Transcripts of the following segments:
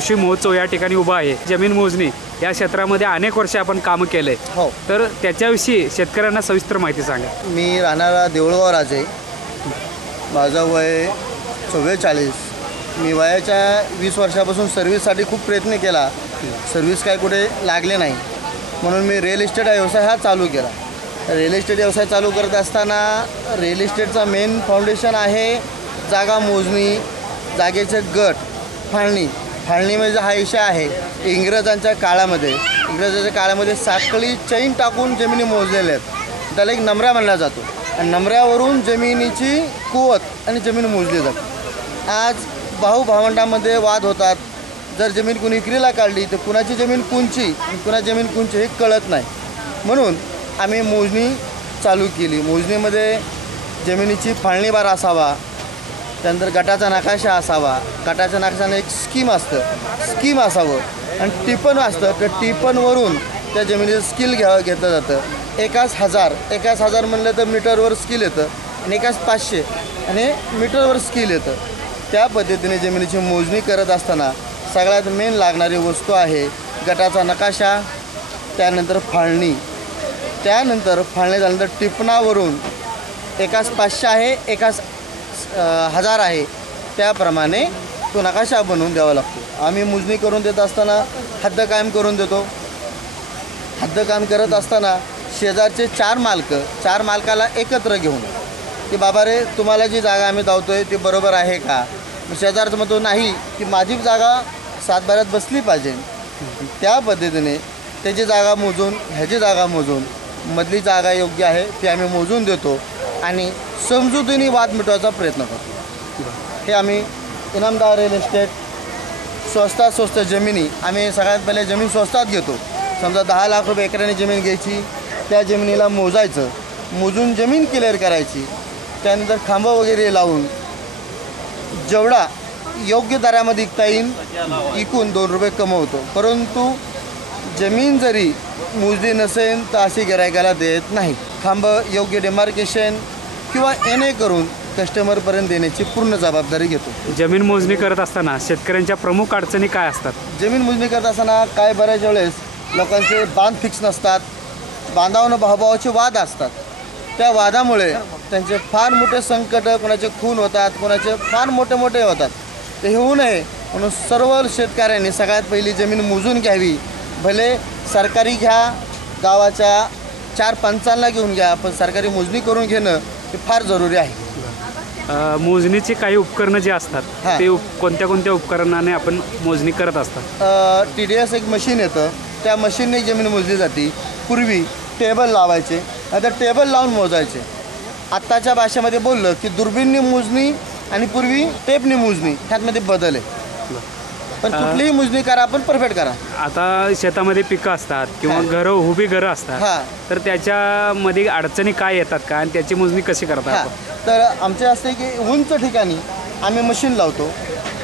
कृषी महोत्सव या ठिकाणी उभा आहे। जमीन मोजणी या क्षेत्रामध्ये अनेक वर्ष आपण काम केले, हो, तर त्याच्याविषयी शेतकऱ्यांना सविस्तर माहिती सांगा। मी राहणारा देऊळगाव राजे, माझं वय 44। मी वयाच्या 20 वर्षापासून सर्व्हिससाठी खूप प्रयत्न केला, सर्व्हिस काय कुठे लागले नाही, म्हणून मी रिअल इस्टेट व्यवसाय हा चालू केला। रिअल इस्टेट व्यवसाय चालू करत असताना रिअल इस्टेटचा मेन फाउंडेशन आहे जागा मोजणी, जागेचे गट, फाळणी म्हणजे हा विषय आहे। इंग्रजांच्या काळामध्ये साखळी चैन टाकून जमिनी मोजलेल्या आहेत, त्याला एक नंबरा म्हणला जातो आणि नंबऱ्यावरून जमिनीची कुवत आणि जमीन मोजली जाते। आज भावंडामध्ये वाद होतात, जर जमीन कुणी विक्रीला काढली तर कुणाची जमीन कोणची आणि कुणाची जमीन कोणची हे कळत नाही, म्हणून आम्ही मोजणी चालू केली। मोजणीमध्ये जमिनीची फाळणी बार असावा, त्यानंतर गटाचा नकाशा असावा, गटाच्या नकाशाने एक स्कीम असावं आणि टिपण असतं, तर टिपणवरून त्या जमिनीचं स्किल घेतलं जातं। एकाच हजार म्हणलं तर मीटरवर स्किल येतं आणि एकाच 500 आणि मीटरवर स्किल येतं। त्या पद्धतीने जमिनीची मोजणी करत असताना सगळ्यात मेन लागणारी वस्तू आहे गटाचा नकाशा, त्यानंतर फाळणी, त्यानंतर फाळणी झाल्यानंतर टिपणावरून एकाच 500 आहे, एकाच 1000 आहे, त्याप्रमाणे तो नकाशा बनवून द्यावा लागतो। आम्ही मोजणी करून देत असताना हद्द कायम करून देतो। हद्द काम करत असताना शेजारचे 4 मालकाला एकत्र घेऊन की बाबा रे, तुम्हाला जी जागा आम्ही धावतोय ती बरोबर आहे का? शेजारचं म्हणतो नाही, की माझी जागा सातबाऱ्यात बसली पाहिजे। त्या पद्धतीने त्याची जागा मोजून, ह्याची जागा मोजून, मधली जागा योग्य आहे ती आम्ही मोजून देतो आणि समजुतीने वाद मिटवायचा प्रयत्न करतो। हे आम्ही इनामदार रिअल इस्टेट स्वस्त जमिनी, आम्ही सगळ्यात पहिले जमीन स्वस्तात घेतो। समजा 10 लाख रुपये एकराने जमीन घ्यायची, त्या जमिनीला मोजायचं, मोजून जमीन क्लिअर करायची, त्यानंतर खांबं वगैरे लावून जेवढा योग्य दरामध्ये विकता येईल विकून 2 रुपये कमवतो। परंतु जमीन जरी मोजली नसेल तर अशी गिरायकाला देत नाही। खांबं योग्य डिमार्केशन किंवा एने करून कस्टमरपर्यंत देण्याची पूर्ण जबाबदारी घेतो। जमीन मोजणी करत असताना शेतकऱ्यांच्या प्रमुख अडचणी काय असतात? जमीन मोजणी करत असताना काय बऱ्याच वेळेस लोकांचे बांध फिक्स नसतात, बांधावरून भावाचे वाद असतात, त्या वादामुळे त्यांचे फार मोठे संकट, कोणाचे खून होतात, कोणाचे फार मोठे होतात। ते होऊ नये म्हणून सर्व शेतकऱ्यांनी सगळ्यात पहिली जमीन मोजून घ्यावी। भले सरकारी घ्या, गावाच्या 4 पंचांना घेऊन घ्या, पण सरकारी मोजणी करून घेणं हे फार जरुरी आहे। मोजणीची काही उपकरणं जी असतात ते कोणत्या उपकरणाने आपण मोजणी करत असतात? TDS एक मशीन येतं, त्या मशीनने जमीन मोजली जाते। पूर्वी टेबल लावायचे, आता टेबल लावून मोजायचे। आत्ताच्या भाषेमध्ये बोललं की दुर्बीणनी मोजणी आणि पूर्वी टेपनी मोजणी, ह्यातमध्ये बदल आहे, पण कुठलीही मोजणी करा, आपण परफेक्ट करा। आता शेतामध्ये पिकं असतात किंवा उभी घरं असतात, तर त्याच्यामध्ये अडचणी काय येतात का आणि त्याची मोजणी कशी करतात? तर आमचे असते की उंच ठिकाणी आम्ही मशीन लावतो।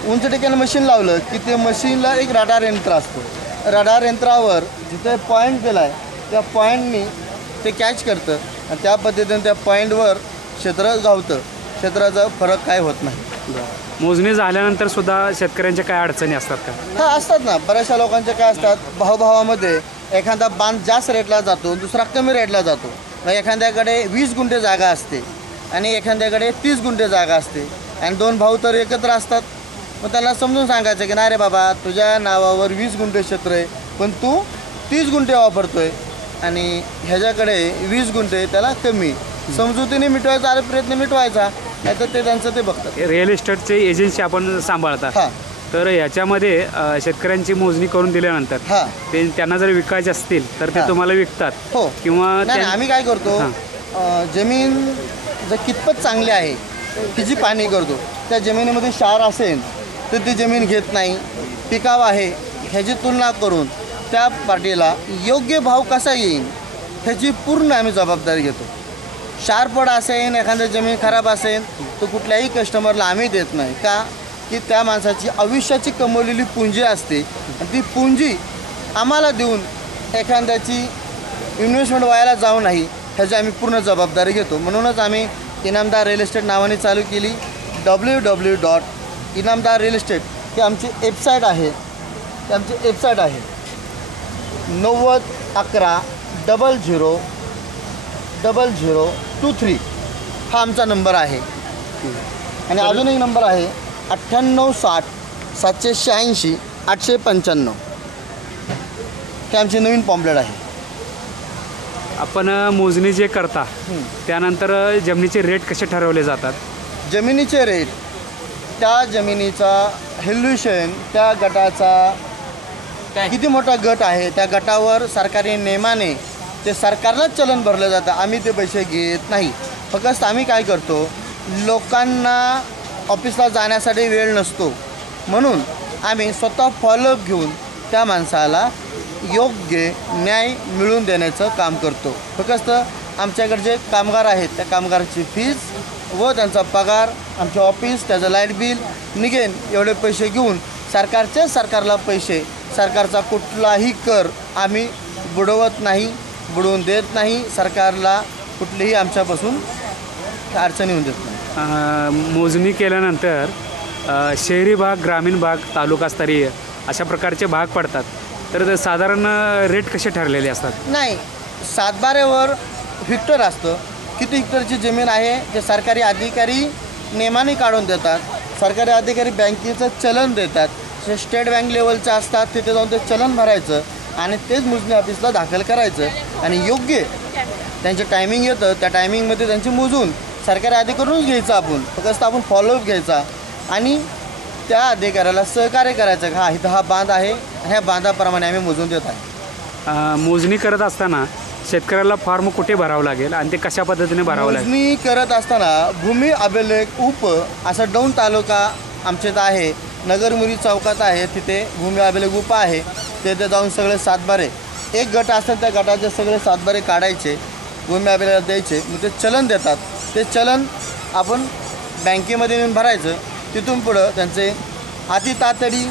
उंच ठिकाणी मशीन लावलं की ते मशीनला एक रडार यंत्र असतो। रडार यंत्रावर जिथे पॉईंट दिला आहे त्या पॉईंटनी ते कॅच करतं आणि त्या पद्धतीने त्या पॉईंटवर क्षेत्र गावतं, क्षेत्राचा फरक काय होत नाही। मोजणी झाल्यानंतर सुद्धा शेतकऱ्यांच्या काय अडचणी असतात का? असतात ना, बऱ्याचशा लोकांचे काय असतात, भावामध्ये एखादा बांध जास्त रेटला जातो, दुसरा कमी रेटला जातो। मग एखाद्याकडे 20 गुंठे जागा असते आणि एखाद्याकडे 30 गुंठे जागा असते आणि 2 भाऊ तर एकत्र असतात। मग त्याला समजून सांगायचं की नाही रे बाबा, तुझ्या नावावर 20 गुंठे क्षेत्र आहे, पण तू 30 गुंठे वापरतोय आणि ह्याच्याकडे 20 गुंठे, त्याला कमी। समजुतीने मिटवायचा आणि प्रयत्न मिटवायचा, नाही तर ते त्यांचं ते बघतात। रिअल इस्टेटची एजन्सी आपण सांभाळता, तर याच्यामध्ये शेतकऱ्यांची मोजणी करून दिल्यानंतर ते त्यांना जर विकायचे असतील तर ते तुम्हाला विकतात? हो, किंवा आम्ही काय करतो, जमीन जर कितपत चांगली आहे तिची पाहणी करतो। त्या जमिनीमध्ये क्षार असेल तर ती जमीन घेत नाही, पिकाव आहे ह्याची तुलना करून त्या पार्टीला योग्य भाव कसा येईल ह्याची पूर्ण आम्ही जबाबदारी घेतो। क्षारपड असेल, एखादी जमीन खराब असेल तर कुठल्याही कस्टमरला आम्ही देत नाही, का की त्या माणसाची आयुष्याची कमवलेली पुंजी असते आणि ती पुंजी आम्हाला देऊन एखाद्याची इन्व्हेस्टमेंट व्हायला जाऊ नाही ह्याची आम्ही पूर्ण जबाबदारी घेतो। म्हणूनच आम्ही इनामदार रिअल इस्टेट नावाने चालू केली। www.inamdarrealestate ही आमची वेबसाईट आहे, ते आमची वेबसाईट आहे 9011000023 हा आमचा नंबर आहे. आणि अजून एक नंबर आहे 9860 786 895. हे आमचे नवीन पॉम्पलेट आहे. आपण मोजणी जे करता त्यानंतर जमिनीचे रेट कसे ठरवले जातात? जमिनीचे रेट, त्या जमिनीचा हेल्युशन, त्या गटाचा किती मोठा गट आहे, त्या गटावर सरकारी नियमाने ते सरकारलाच चलन भरलं जातं. आम्ही ते पैसे घेत नाही. फक्त आम्ही काय करतो, लोकांना ऑफिसला जाण्यासाठी वेळ नसतो म्हणून आम्ही स्वतः फॉलोअप घेऊन त्या माणसाला योग्य न्याय मिळवून देण्याचं काम करतो. फक्त आमच्याकडे जे कामगार आहेत त्या कामगाराची फीज व त्यांचा पगार, आमचे ऑफिस, त्याचं लाईट बिल निघेन एवढे पैसे घेऊन सरकारला पैसे, सरकारचा कुठलाही कर आम्ही बुडवत नाही, बुडवून देत नाही. सरकारला कुठलीही आमच्यापासून अडचणी होऊन देत नाही. मोजणी केल्यानंतर शहरी भाग, ग्रामीण भाग, तालुकास्तरीय अशा प्रकारचे भाग पडतात. तर साधारण रेट कसे ठरलेले असतात? नाही, सातबाऱ्यावर हेक्टर असतं. किती हेक्टरची जमीन आहे ते सरकारी अधिकारी नियमाने काढून देतात. सरकारी अधिकारी बँकेचं चलन देतात. जे स्टेट बँक लेवलचे असतात तिथे जाऊन ते चलन भरायचं आणि तेच मोजणी ऑफिसला दाखल करायचं आणि योग्य त्यांचं टायमिंग येतं त्या टायमिंगमध्ये त्यांची मोजून सरकारी अधिकाऱ्यांनीच घ्यायचं. फक्त आपण फॉलोअप घ्यायचा आणि त्या अधिकाऱ्याला सहकार्य करायचं. हा इथं हा बांध आहे आणि ह्या बांधाप्रमाणे आम्ही मोजून देत आहे. मोजणी करत असताना शेतकऱ्याला फॉर्म कुठे भरावं लागेल आणि ते कशा पद्धतीने भरावं लागेल? मोजणी करत असताना भूमी अभिलेख उप असा दौंड तालुका आमच्या इथं आहे, नगरमुरी चौकात आहे. तिथे भूमी अभिलेख उप आहे. तिथे जाऊन सगळे सातबारे, एक गट असतात त्या गटाचे सगळे सातबारे काढायचे, भूमी अभिलेख द्यायचे. मग ते चलन देतात. ते चलन आपण बँकेमध्ये येऊन भरायचं. तिथून पुढं त्यांचे अति तातडी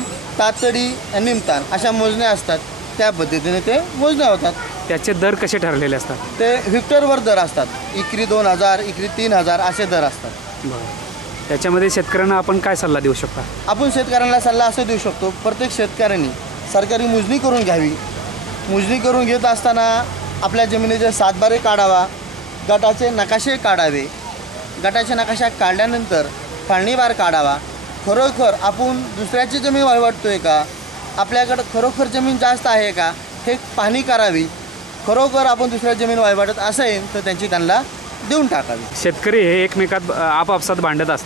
आणि निमतान अशा मोजण्या असतात. त्या पद्धतीने ते मोजण्या होतात. त्याचे दर कसे ठरलेले असतात? ते हेक्टरवर दर असतात. इकरी 2000, इकरी 3000 असे दर असतात. बरं. त्याच्यामध्ये शेतकऱ्यांना आपण काय सल्ला देऊ शकता? आपण शेतकऱ्यांना सल्ला असं देऊ शकतो, प्रत्येक शेतकऱ्यांनी सरकारी मोजणी करून घ्यावी. मोजणी करून घेत असताना आपल्या जमिनीचे सातबारे काढावा, गटाचे नकाशे काढावे. गटाचे नकाशा काढल्यानंतर फाळणीबार काढावा. खरोखर आपण दुसऱ्याची जमीन वाटतोय का, आपल्याकडं खरोखर जमीन जास्त आहे का हे पाहणी करावी. खरोखर आपण दुसऱ्या जमीन वाटत असेल तर त्यांची त्यांना देऊन टाकावी. शेतकरी हे एकमेकात आपापसात भांडतात,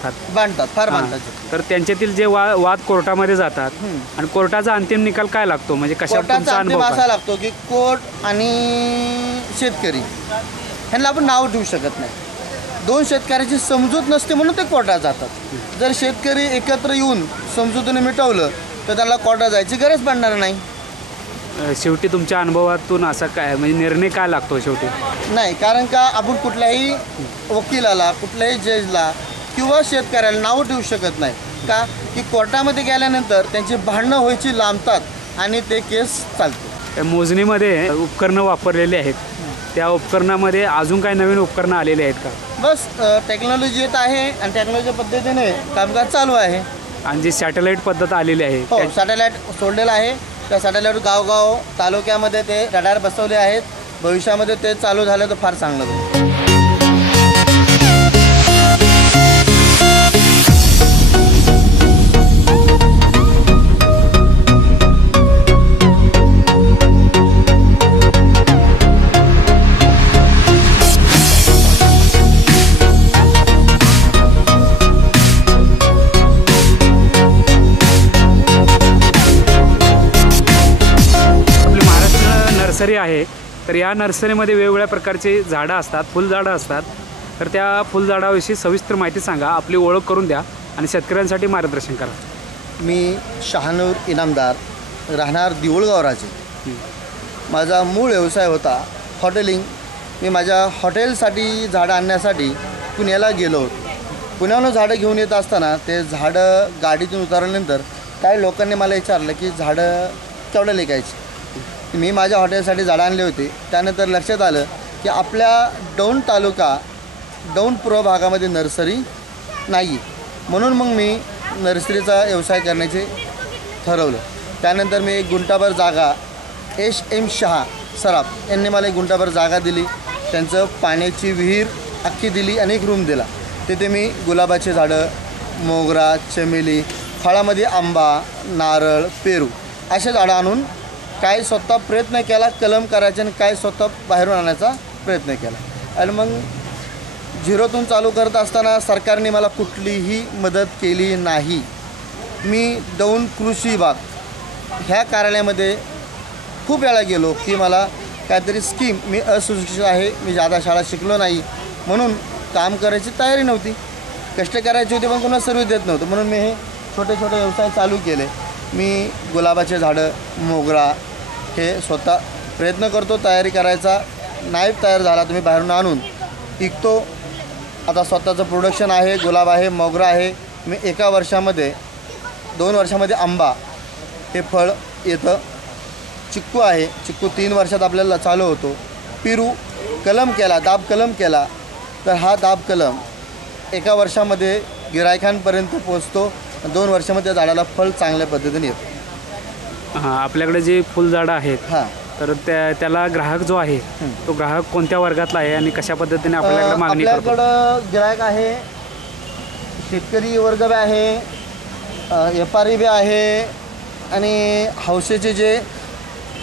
फार भांडतात. तर त्यांच्यातील जे वाद कोर्टामध्ये जातात आणि कोर्टाचा अंतिम निकाल काय लागतो, म्हणजे कोर्टाचा अंतिम असा लागतो की कोर्ट आणि शेतकरी ह्यांना आपण नाव ठेवू शकत नाही. दोन शेतकऱ्याची समजूत नसते म्हणून ते कोर्टात जातात. जर शेतकरी एकत्र येऊन समजूतीने मिटवलं तर त्याला कोर्टात जायची गरज पडणार नाही. शेवटी तुमच्या अनुभवातून असा काय म्हणजे निर्णय काय लागतो शेवटी? नाही, कारण का आपण कुठल्याही वकिलाला, कुठल्याही जजला किंवा शेतकऱ्याला नाव ठेवू शकत नाही. का की कोर्टामध्ये गेल्यानंतर त्यांची भांडणं व्हायची लांबतात आणि ते केस चालते. मोजणीमध्ये उपकरणं वापरलेली आहेत, त्या उपकरणामध्ये अजून काही नवीन उपकरणं आलेली आहेत का? बस टेक्नॉलॉजी येत आहे आणि टेक्नॉलॉजी पद्धतीने कामकाज चालू आहे. आणि जी सॅटेलाईट पद्धत आलेली आहे, हो, सॅटेलाईट सोडलेलं आहे. त्या सॅटेलाईट गावगाव तालुक्यामध्ये ते रडार बसवले आहेत. भविष्यामध्ये ते चालू झालं तर फार चांगलं होईल. नर्सरी आहे, तर या नर्सरीमध्ये वेगवेगळ्या प्रकारची झाडं असतात, फुलझाडं असतात. तर त्या फुलझाडाविषयी सविस्तर माहिती सांगा, आपली ओळख करून द्या आणि शेतकऱ्यांसाठी मार्गदर्शन करा. मी शहानूर इनामदार, राहणार देऊळगाव राजे. माझा मूळ व्यवसाय होता हॉटेलिंग. मी माझ्या हॉटेलसाठी झाडं आणण्यासाठी पुण्याला गेलो होतो. पुण्याहून झाडं घेऊन येत असताना ते झाडं गाडीतून उतरल्यानंतर काही लोकांनी मला विचारलं की झाडं केवढं लिकायची. मी माझ्या हॉटेलसाठी झाडं आणले होते. त्यानंतर लक्षात आलं की आपल्या दौंड तालुका, दौंड पूर्व भागामध्ये नर्सरी नाही. म्हणून मग मी नर्सरीचा व्यवसाय करण्याचे ठरवलं. त्यानंतर मी एक गुंठाभर जागा एम शहा सराफ यांनी मला एक गुंठाभर जागा दिली. त्यांचं पाण्याची विहीर अख्खी दिली आणि एक रूम दिला. तिथे मी गुलाबाचे झाडं, मोगरा, चमेली, फळामध्ये आंबा, नारळ, पेरू असे झाडं आणून काय स्वतः प्रयत्न केला कलम करायचे आणि काय स्वतः बाहेरून आणायचा प्रयत्न केला. आणि मग झिरोतून चालू करत असताना सरकारने मला कुठलीही मदत केली नाही. मी दौंड कृषी विभाग ह्या कार्यालयामध्ये खूप वेळा गेलो की मला काहीतरी स्कीम, मी असुशिक्षित आहे, मी जादा शाळा शिकलो नाही म्हणून काम करायची तयारी नव्हती, कष्ट करायचे होते पण कोणा सर्व्हिस देत नव्हतं. म्हणून मी हे छोटे छोटे व्यवसाय चालू केले. मी गुलाबाचे झाडं, मोगरा हे स्वतः प्रयत्न करतो तयारी करायचा. नाही तयार झाला तुम्ही बाहेरून आणून विकतो. आता स्वतःचं प्रोडक्शन आहे, गुलाब आहे, मोगरा आहे. मी एका वर्षामध्ये 2 वर्षामध्ये आंबा हे फळ येतं. चिक्कू आहे, चिक्कू 3 वर्षात आपल्याला चालू होतो. पेरू कलम केला, दाब कलम केला तर हा दाब कलम एका वर्षामध्ये गिरायकांपर्यंत पोचतो. 2 वर्षामध्ये त्या झाडाला फळ चांगल्या पद्धतीने येतं. हां, आपल्याकडे जे फुलझाडं आहेत हां, तर त्याला ग्राहक जो आहे तो ग्राहक कोणत्या वर्गातला आहे आणि कशा पद्धतीने आपल्याकडे मागणी करतो? आपल्याकडं गिरायक आहे, शेतकरी वर्ग बी आहे, व्यापारी बी आहे आणि हौसेचे जे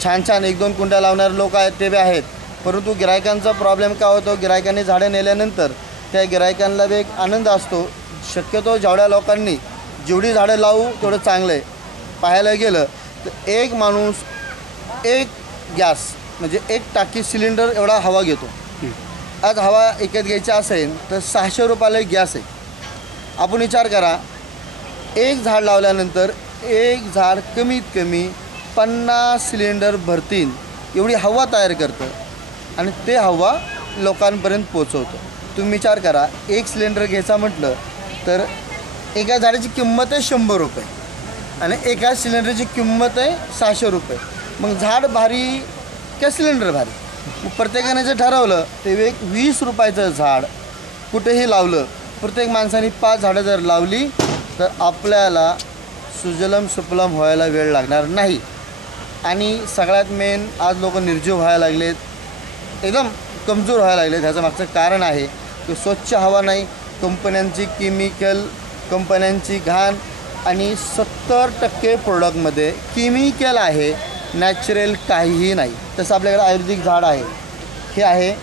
छान छान 1-2 कुंड्या लावणारे लोक आहेत ते बी आहेत. परंतु गिरायकांचा प्रॉब्लेम काय होतो, गिरायकांनी झाडं नेल्यानंतर त्या गिरायकांना बी एक आनंद असतो. शक्यतो जेवढ्या लोकांनी जेवढी झाडं लावू तेवढं चांगलं आहे. पाहायला गेलं तर एक माणूस एक गॅस म्हणजे एक टाकी सिलेंडर एवढा हवा घेतो. आज हवा विकत घ्यायची असेल तर 600 रुपयाला एक गॅस आहे. आपण विचार करा, एक झाड लावल्यानंतर एक झाड कमीत कमी 50 सिलेंडर भरतील एवढी हवा तयार करतं आणि ते हवा लोकांपर्यंत पोचवतं. तुम्ही विचार करा, एक सिलेंडर घ्यायचा म्हटलं तर एका झाडाची किंमत आहे 100 रुपये आणि एका सिलेंडरची किंमत आहे 600 रुपये. मग झाड भारी का सिलेंडर भारी? मग प्रत्येकाने जर ठरवलं ते एक 20 रुपयाचं झाड कुठेही लावलं, प्रत्येक माणसाने 5 झाडं जर लावली तर आपल्याला सुजलम सुफलम व्हायला वेळ लागणार नाही. आणि सगळ्यात मेन, आज लोक निर्जीव व्हायला लागलेत, एकदम कमजोर व्हायला लागलेत. ह्याचं मागचं कारण आहे की स्वच्छ हवा नाही, कंपन्यांची केमिकल, कंपन्यांची घाण आणि 70% प्रोडक्टमध्ये केमिकल आहे, नॅचरल काहीही नाही. तसं आपल्याकडे आयुर्वेदिक झाड आहे, हे आहे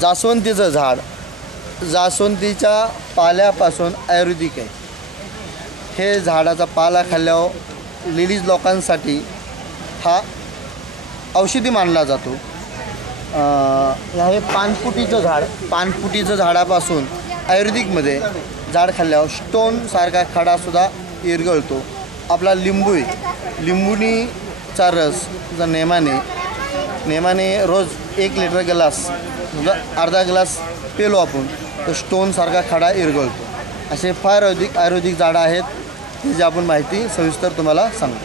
जास्वंदीचं झाड. जास्वंदीच्या पाल्यापासून आयुर्वेदिक आहे. हे झाडाचा पाला खाल्ल्यावर लेडीज लोकांसाठी हा औषधी मानला जातो. हे पानफुटीचं झाड, पानफुटीचं झाडापासून आयुर्वेदिकमध्ये झाड खाल्ल्यावर स्टोनसारखा खडासुद्धा विरघळतो. आपला लिंबू आहे, लिंबुनीचा रस जर नेमाने रोज 1 लिटर ग्लास अर्धा ग्लास पेलो आपण तर स्टोनसारखा खडा विरघळतो. असे फार आयुर्वेदिक झाडं आहेत की जी आपण माहिती सविस्तर तुम्हाला सांगतो.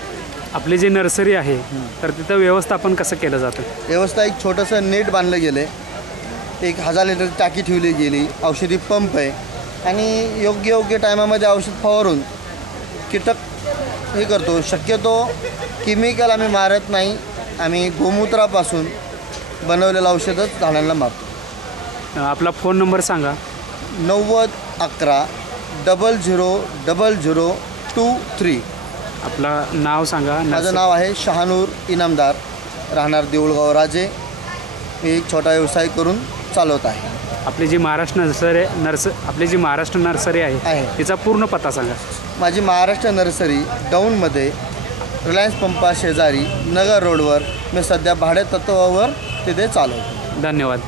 आपली जी नर्सरी आहे तर तिथं व्यवस्थापन कसं केलं जातं? व्यवस्था एक छोटंसं नेट बांधलं गेलं आहे, 1000 लिटर टाकी ठेवली गेली, औषधी पंप आहे आणि योग्य टायमामध्ये औषध फवारून कीटक हे करतो. शक्यतो केमिकल आम्ही मारत नाही, आम्ही गोमूत्रापासून बनवलेलं औषधच झाडांना मारतो. आपला फोन नंबर सांगा. 9011 000023. आपलं नाव सांगा. माझं नाव आहे शहानूर इनामदार, राहणार देऊळगाव राजे. मी एक छोटा व्यवसाय करून चालवत आहे. आपली जी महाराष्ट्र नर्सरी आहे तिचा पूर्ण पत्ता सांगा. माझी महाराष्ट्र नर्सरी दौंडमध्ये रिलायन्स पंपा शेजारी नगर रोडवर, मी सध्या भाडे तत्वावर तिथे चालवतो. धन्यवाद.